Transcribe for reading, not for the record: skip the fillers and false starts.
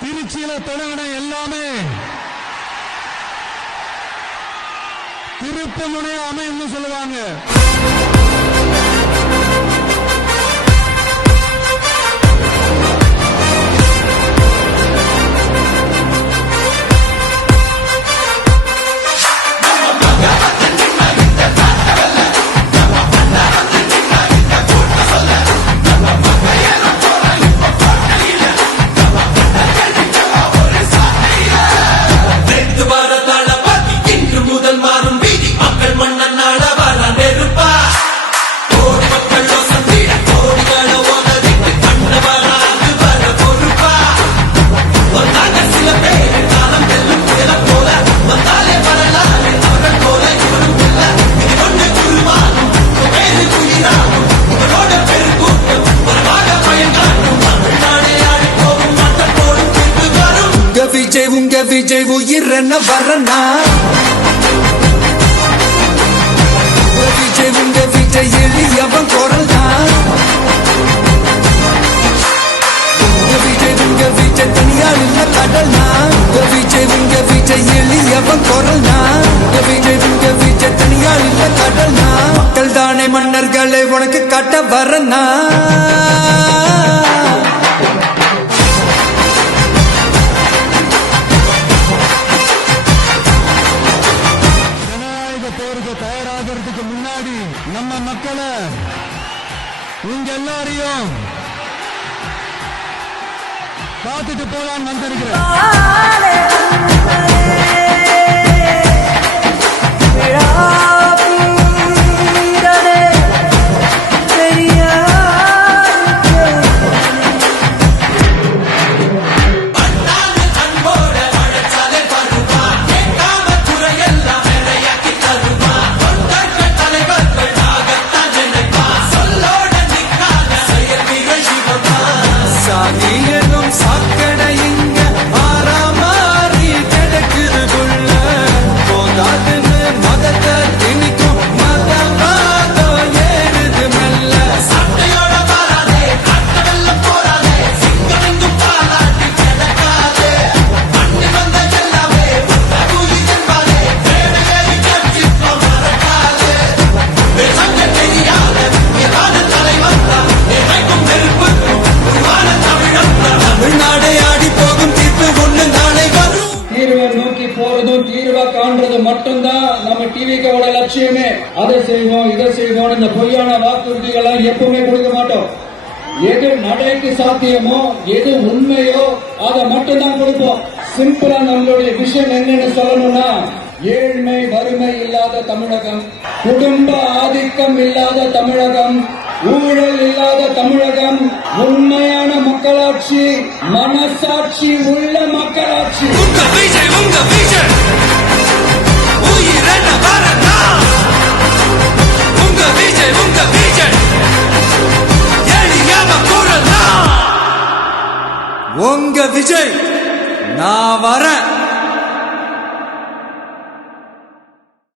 திருச்சியில தொடங்கின எல்லாமே திருப்பு முனைய அமைன்னு சொல்லுவாங்க. உங்க விஜய் உயிரென்ன வரனா உங்க விஜய் எளியவன் குரல்னா உங்க விஜய் தனியால் இல்ல கடல்னா உங்க விஜய் எளியவன் குரல்னா உங்க விஜய் தனியால் இல்ல கடல்னா மக்கள் தானே மன்னர்களை உனக்கு காட்ட வரனா தயாராகிறதுக்கு முன்னாடி நம்ம மக்களை உங்க எல்லாரையும் பார்த்துட்டு போலான்னு வந்திருக்கிறேன். காண்றது மட்டும்தான் நம்ம டிவிக்கோட லட்சியமே. அதை செய்வோம் இதை செய்வோம் இந்த பொய்யான வாக்குறுதிகளை எப்பவுமே கொடுக்க மாட்டோம். எது நடைக்கு சாத்தியமோ எது உண்மையோ அதை மட்டும்தான் கொடுப்போம். சிம்பிளா நம்மளுடைய விஷயம் என்னன்னு சொல்லணும்னா ஏழ்மை வறுமை இல்லாத தமிழகம், குடும்ப ஆதிக்கம் இல்லாத தமிழகம், ஊழல் இல்லாத தமிழகம், உண்மையான மக்களாட்சி, மனசாட்சி உள்ள மக்களாட்சி. உங்க விஜய் நான் வரேன்.